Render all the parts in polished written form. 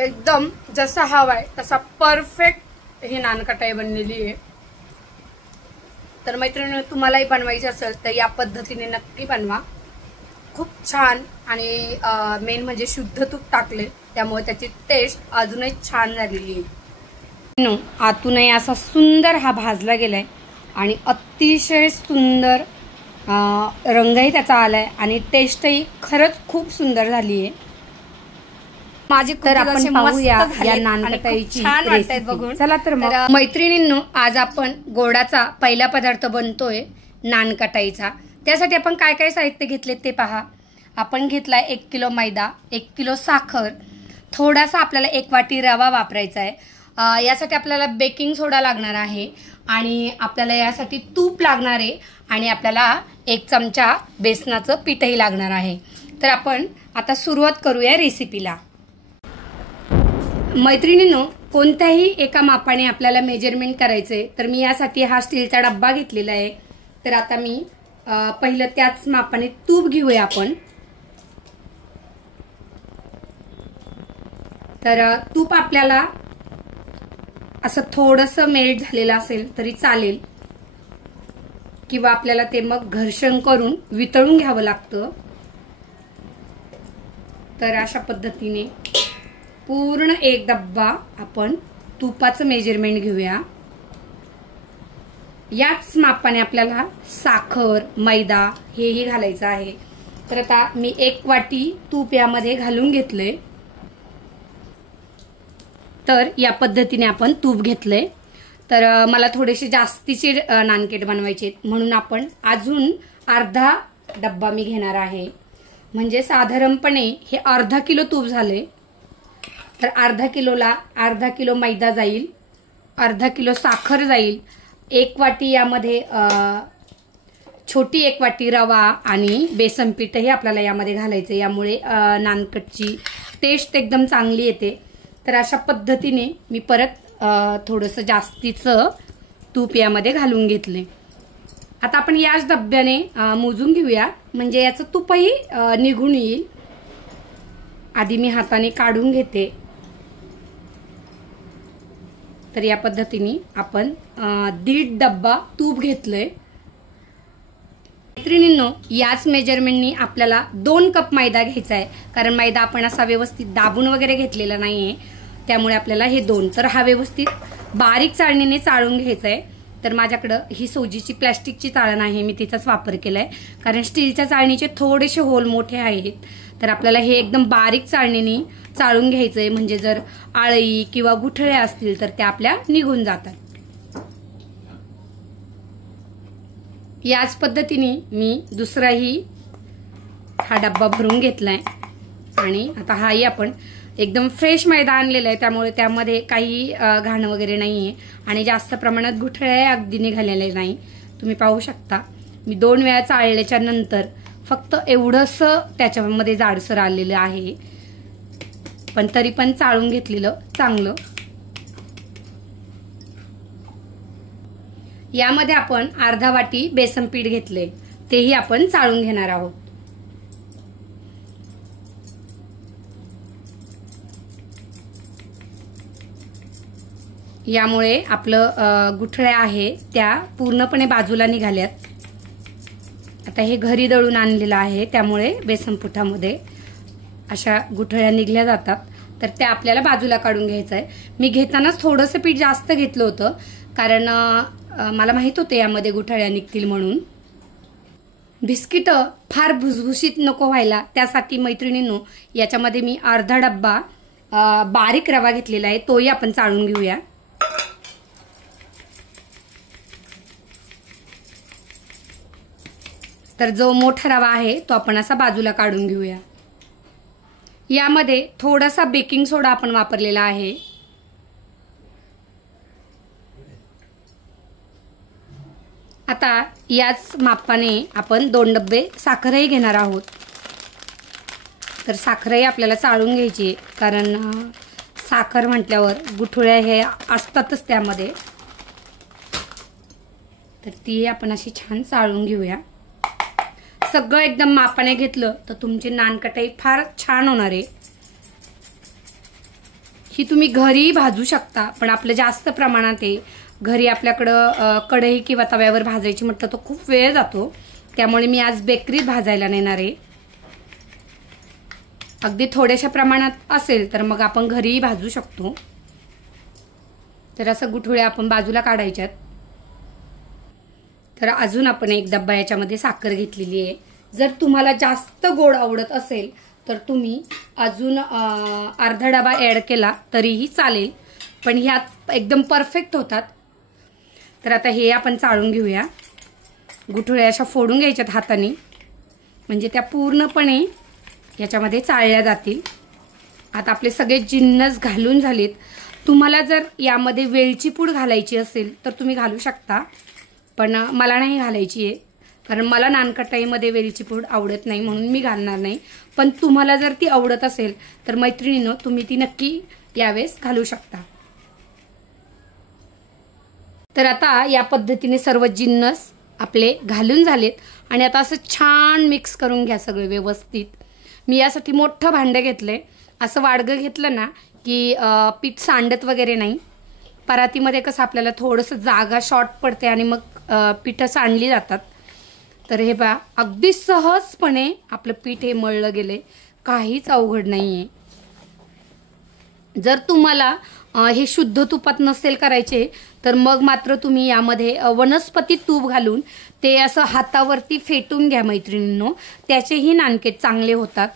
एकदम जसा हवाय तसा परफेक्ट ही नानकटाई बनलेली आहे। तर मैत्रिणी तुम्हालाही बनवायची असेल तर या पद्धतीने नक्की बनवा। खूप छान आणि मेन म्हणजे शुद्ध तूप टाकले त्यामुळे त्याची टेस्ट अजूनही छान झालेली आहे। आतूनही असा सुंदर हा भाजला गेलाय आणि अतिशय सुंदर रंगही त्याचा आलाय आणि टेस्टही खरंच खूप सुंदर झाली आहे। माझी तर आपण पाहूया या नानकटाईची छान वाटतात बघून। चला तर मग मैत्रिणींनो, आज आपण गोडाचा पहिला पदार्थ बनतोय नानकटाईचा। त्यासाठी आपण काय काय साहित्य घेतले ते पहा। आपण घेतलाय 1 किलो मैदा, 1 किलो साखर, थोडासा आपल्याला 1 वाटी रवा वापरायचा आहे। यासाठी आपल्याला बेकिंग सोडा लागणार आहे आणि आपल्याला यासाठी तूप लागणार आहे आणि आपल्याला 1 चमचा बेसनाचं पीठही लागणार आहे। तर आपण आता सुरुवात करूया रेसिपीला। मैत्रिणींनो, कोणत्याही एका मापाने आपल्याला मेजरमेंट करायचंय तर मी यासाठी हा स्टीलचा डब्बा घेतलेला आहे। तर आता मी पहिलं त्याच मापाने तूप घेऊया आपण। तर तूप आपल्याला असं थोडंसं मेल्ट झालेलं असेल तरी चालेल किंवा आपल्याला ते मग घर्षण करून वितळून घ्यावं लागतं। तर अशा पद्धतीने पूर्ण 1 डब्बा आपण तुपाचं मेजरमेंट घेऊया। याच मापाने आपल्याला साखर, मैदा हेही घालायचं आहे। तर आता मी 1 वाटी तूप यामध्ये घालून घेतलंय। तर या पद्धतीने आपण तूप घेतलंय। तर मला थोडेसे जास्तीचे नानकेट बनवायचे म्हणून आपण अजून अर्धा डब्बा मी घेणार आहे। म्हणजे साधारणपणे हे अर्धा किलो तूप झाले। तर अर्धा किलोला अर्धा किलो मैदा जाईल, अर्धा किलो साखर जाईल, 1 वाटी यामध्ये छोटी 1 वाटी रवा आणि बेसन पीठही आपल्याला यामध्ये घालायचं। यामुळे नानकटची टेस्ट एकदम चांगली येते। तर अशा पद्धतीने मी परत थोडंसं जास्तीचं तूप यामध्ये घालून घेतले। आता आपण याच डब्याने मोजून घेऊया म्हणजे याचं तूपही निघून येईल। आधी मी हाताने काढून घेते। तर या पद्धतीने आपण 1.5 डब्बा तूप घेतलंय। मैत्रिणींनो, याच मेजरमेंटनी आपल्याला 2 कप मैदा घ्यायचा आहे कारण मैदा आपण असा व्यवस्थित दाबून वगैरे घेतलेला नाहीये त्यामुळे आपल्याला हे 2 तर हा व्यवस्थित बारीक चाळणीने चाळून घ्यायचा आहे। तर माझ्याकडे ही सोजीची प्लास्टिकची चाळण आहे, मी तिचाच वापर केलाय कारण स्टीलच्या चाळणीचे थोडेसे होल मोठे आहेत। तर आपल्याला हे एकदम बारीक चाळणीने चाळून घ्यायचंय म्हणजे जर आळी किंवा गुठळे असतील तर त्या आपल्या निघून जातात। याच पद्धतीने मी दुसराही हा डब्बा भरून घेतलाय आणि आता हाही आपण एकदम फ्रेश मैदा आणलेला आहे त्यामुळे त्यामध्ये काही घाण वगैरे नाहीये आणि जास्त प्रमाणात गुठळे अगदी निघालेले नाही। तुम्ही पाहू शकता मी 2 वेळा चाळल्याच्या नंतर फक्त एवढंस त्याच्यामध्ये जाडसर आलेलं आहे, पण तरी पण चाळून घेतलेलं चांगलं। यामध्ये आपण अर्धा वाटी बेसन पीठ घेतले, तेही आपण चाळून घेणार आहोत। यामुळे आपलं गुठळ्या आहे त्या पूर्णपणे बाजूला निघाल्यात। आता हे घरी दळून आणलेलं आहे त्यामुळे बेसन पिठामध्ये अशा गुठळ्या निघल्या जातात तर त्या आपल्याला बाजूला काढून घ्यायचं आहे। मी घेतानाच थोडंसं पीठ जास्त घेतलं होतं कारण मला माहित होतं यामध्ये गुठळ्या निघतील म्हणून। बिस्किट फार भुसभुशीत नको व्हायला त्यासाठी मैत्रिणींनो याच्यामध्ये मी अर्धा डब्बा बारीक रवा घेतलेला आहे, तोही आपण चाळून घेऊया। तर जो मोठा रवा आहे तो आपण असा बाजूला काढून घेऊया। यामध्ये थोडासा बेकिंग सोडा आपण वापरलेला आहे। आता याच मापाने आपण 2 डब्बे साखरही घेणार आहोत। तर साखरही आपल्याला चाळून घ्यायची कारण साखर म्हटल्यावर गुठळ्या हे असतातच त्यामध्ये। तर ती आपण अशी छान चाळून घेऊया। सगळं एकदम मापाने घेतलं तर तुमची नानकटाई फार छान होणार आहे। ही तुम्ही घरी भाजू शकता, पण आपलं जास्त प्रमाणात आहे घरी आपल्याकडं कढई किंवा तव्यावर भाजायची म्हटलं तर खूप वेळ जातो, त्यामुळे मी आज बेकरीत भाजायला नेणार आहे. अगदी थोड्याशा प्रमाणात असेल तर मग आपण घरीही भाजू शकतो. तर असं गुठळ्या आपण बाजूला काढायच्यात. तर अजून आपण एक डब्बा याच्यामध्ये साखर घेतलेली आहे. जर तुम्हाला जास्त गोड आवडत असेल तर तुम्ही अजून अर्धा डबा ॲड केला तरीही चालेल, पण ह्यात एकदम परफेक्ट होतात. तर आता हे आपण चाळून घेऊया. गुठळ्या अशा फोडून घ्यायच्यात हाताने, म्हणजे त्या पूर्णपणे याच्यामध्ये चाळल्या जातील. आता आपले सगळे जिन्नस घालून झालेत. तुम्हाला जर यामध्ये वेलची पूड घालायची असेल तर तुम्ही घालू शकता, पण मला नाही घालायची आहे, कारण मला नानकटाईमध्ये वेलची पूड आवडत नाही, म्हणून मी घालणार नाही. पण तुम्हाला जर ती आवडत असेल तर मैत्रिणींनो तुम्ही ती नक्की यावेळेस घालू शकता. तर आता या पद्धतीने सर्व जिन्नस आपले घालून झालेत आणि आता असं छान मिक्स करून घ्या सगळे व्यवस्थित. मी यासाठी मोठं भांडं घेतलंय. असं वाडगं घेतलं ना की पीठ सांडत वगैरे नाही. परातीमध्ये कसं आपल्याला थोडंसं जागा शॉर्ट पडते आणि मग पीठ सांडली जातात. तर हे पहा, अगदी सहजपणे आपलं पीठ हे मळलं गेले, काहीच अवघड नाहीये. जर तुम्हाला हे शुद्ध तुपात नसेल करायचे तर मग मात्र तुम्ही यामध्ये वनस्पती तूप घालून ते असं हातावरती फेटून घ्या मैत्रिणींनो, त्याचेही नानके चांगले होतात.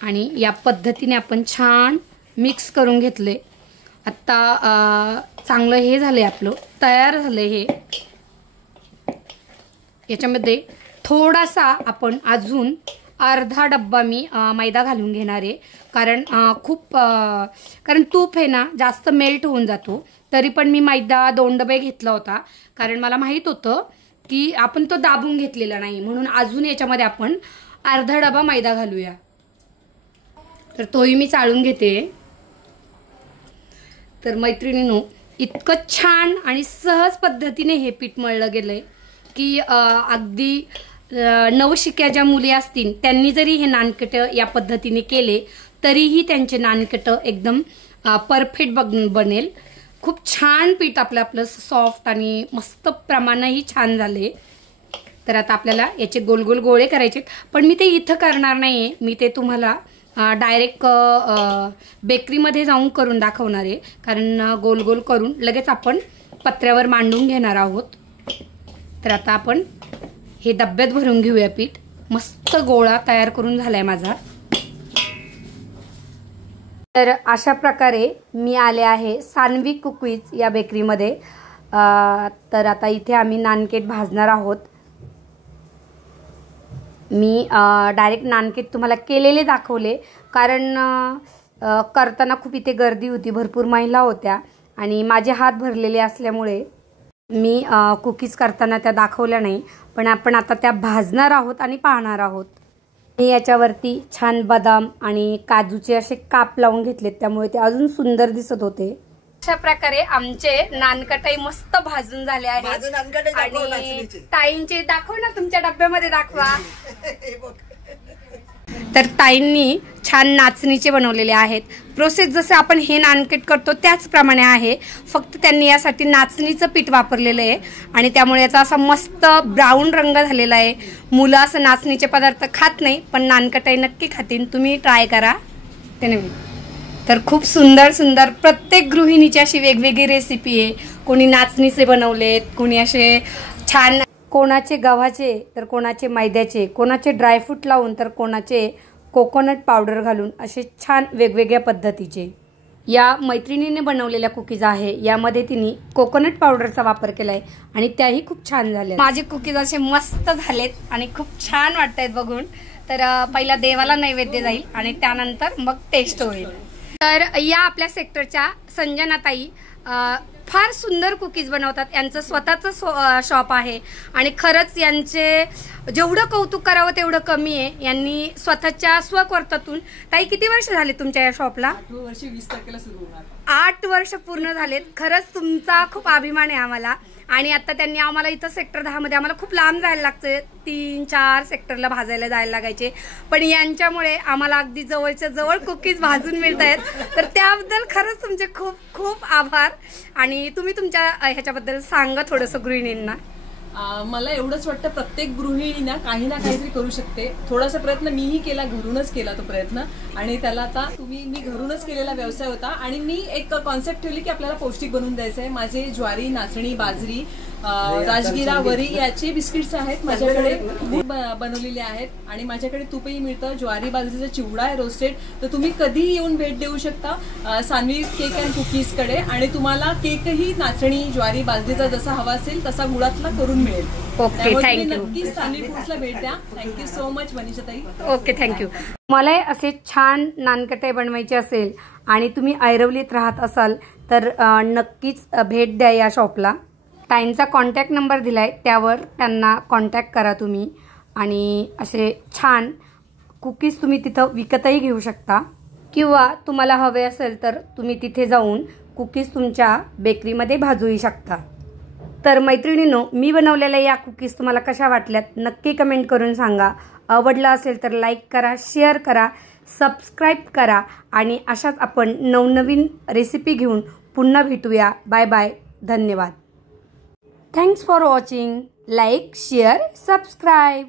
आणि या पद्धतीने आपण छान मिक्स करून घेतले. आता चांगलं हे झालंय, आपलं तयार झालंय हे. याच्यामध्ये थोडासा आपण अजून अर्धा डब्बा मी मैदा घालून घेणार आहे, कारण तूप आहे ना जास्त मेल्ट होऊन जातो. तरी पण मी मैदा 2 डबे घेतला होता, कारण मला माहित होतं की आपण तो दाबून घेतलेला नाही, म्हणून अजून याच्यामध्ये आपण अर्धा डबा मैदा घालूया. तर तोही मी चाळून घेते. तर मैत्रिणींनो, इतकं छान आणि सहज पद्धतीने हे पीठ मळलं गेलंय की अगदी नवशिक्या ज्या मुली असतील त्यांनी जरी हे नानकट या पद्धतीने केले तरीही त्यांचे नानकट एकदम परफेक्ट बनेल. खूप छान पीठ आपलं सॉफ्ट आणि मस्त प्रमाणही छान झाले. तर आता आपल्याला याचे गोल गोल गोळे करायचे, पण मी ते इथं करणार नाहीये. मी ते तुम्हाला डायरेक्ट बेकरीमध्ये जाऊन करून दाखवणार आहे, कारण गोल गोल करून लगेच आपण पत्र्यावर मांडून घेणार आहोत. तर आता आपण हे डब्यात भरून घेऊया पीठ. मस्त गोळा तयार करून झालाय माझा. तर अशा प्रकारे मी आले आहे सान्वी कुकीज या बेकरीमध्ये. तर आता इथे आम्ही नानकेट भाजणार आहोत. मी डायरेक्ट नानकेट तुम्हाला केलेले दाखवले, कारण करताना खूप इथे गर्दी होती, भरपूर महिला होत्या आणि माझे हात भरलेले असल्यामुळे मी कुकीज करताना त्या दाखवल्या नाही. पण आपण आता त्या भाजणार आहोत आणि पाहणार आहोत. मी याच्यावरती छान बदाम आणि काजूचे असे काप लावून घेतलेत, त्यामुळे ते अजून सुंदर दिसत होते. अशा प्रकारे आमचे नानकटाई मस्त भाजून झाले आहेत. आणि ताईंचे दाखव ना, तुमच्या डब्यामध्ये दाखवा. तर ताईंनी छान नाचणीचे बनवलेले आहेत. प्रोसेस जसं आपण हे नानकेट करतो त्याचप्रमाणे आहे, फक्त त्यांनी यासाठी नाचणीचं पीठ वापरलेलं आहे आणि त्यामुळे याचा असा मस्त ब्राऊन रंग झालेला आहे. मुलं असं नाचणीचे पदार्थ खात नाही, पण नानकटाई नक्की खातील. तुम्ही ट्राय करा. तर खूप सुंदर सुंदर प्रत्येक गृहिणीची अशी वेगवेगळी रेसिपी आहे. कोणी नाचणीचे बनवलेत, कोणी असे छान, कोणाचे गव्हाचे तर कोणाचे मैद्याचे, कोणाचे ड्रायफ्रूट लावून तर कोणाचे कोकोनट पावडर घालून, असे छान वेगवेगळ्या पद्धतीचे या मैत्रिणीने बनवलेल्या कुकीज आहे. यामध्ये तिने कोकोनट पावडरचा वापर केलाय आणि त्याही खूप छान झाल्या. माझे कुकीज असे मस्त झालेत आणि खूप छान वाटतायत बघून. तर पहिला देवाला नैवेद्य जाईल आणि त्यानंतर मग टेस्ट होईल. तर या आपल्या सेक्टरच्या संजनाताई फार सुंदर कुकीज बनवतात. यांचं स्वतःचं शॉप आहे आणि खरंच यांचे जेवढं कौतुक करावं तेवढं कमी आहे. यांनी स्वतःच्या स्वखर्चातून. ताई, किती वर्ष झाले तुमच्या या शॉपला? 8 वर्ष 20 तारखेला सुरू होणार. 8 वर्ष पूर्ण झालेत. खरंच तुमचा खूप अभिमान आहे आम्हाला. आणि आता त्यांनी आम्हाला इथं सेक्टर 10 मध्ये आम्हाला खूप लांब जायला लागतं, 3-4 सेक्टरला भाजायला जायला लागायचे, पण यांच्यामुळे आम्हाला अगदी जवळच्या जवळ कुकीज भाजून मिळत आहेत। तर त्याबद्दल खरंच तुमचे खूप खूप आभार। आणि तुम्ही तुमच्या ह्याच्याबद्दल सांगा थोडंसं गृहिणींना। मला एवढंच वाटतं, प्रत्येक गृहिणी ना काही ना काहीतरी करू शकते। थोडासा प्रयत्न मीही केला, घरूनच केला तो प्रयत्न, आणि त्याला आता मी घरूनच केलेला व्यवसाय होता। आणि मी एक कॉन्सेप्ट ठेवली की आपल्याला पौष्टिक बनवून द्यायचं आहे। माझे ज्वारी, नाचणी, बाजरी, राजगिरा, वरी याचे बिस्किट्स आहेत माझ्याकडे, गुड बनवलेले आहेत, आणि माझ्याकडे तूपही मिळतं। ज्वारी बाजरीचा चिवडा आहे रोस्टेड, तर तुम्ही कधीही येऊन भेट देऊ शकता सान्वी केक अँड कुकीज कडे, आणि तुम्हाला केकही नाचणी, ज्वारी, बाजरीचा जसा हवा असेल तसा गुळातला करून मिळेल। Okay, thank you. नक्कीच सान्वी फूड्सला भेट द्या। थँक्यू सो मच मनीषाताई। Okay, thank you. मला असे छान नानकटाई बनवायचे असेल आणि तुम्ही ऐरवलीत राहत असाल तर नक्कीच भेट द्या या शॉपला। ताईंचा कॉन्टॅक्ट नंबर दिलाय, त्यावर त्यांना कॉन्टॅक्ट करा तुम्ही, आणि असे छान कुकीज तुम्ही तिथं विकतही घेऊ शकता, किंवा तुम्हाला हवे असेल तर तुम्ही तिथे जाऊन कुकीज तुमच्या बेकरीमध्ये भाजूही शकता। तर मैत्रिणींनो, मी बनवलेल्या या कुकीज तुम्हाला कशा वाटल्यात नक्की कमेंट करून सांगा। आवडला असेल तर लाईक करा, शेअर करा, सबस्क्राईब करा, आणि अशाच आपण नवनवीन रेसिपी घेऊन पुन्हा भेटूया। बाय बाय, धन्यवाद। Thanks for watching. Like, share, subscribe.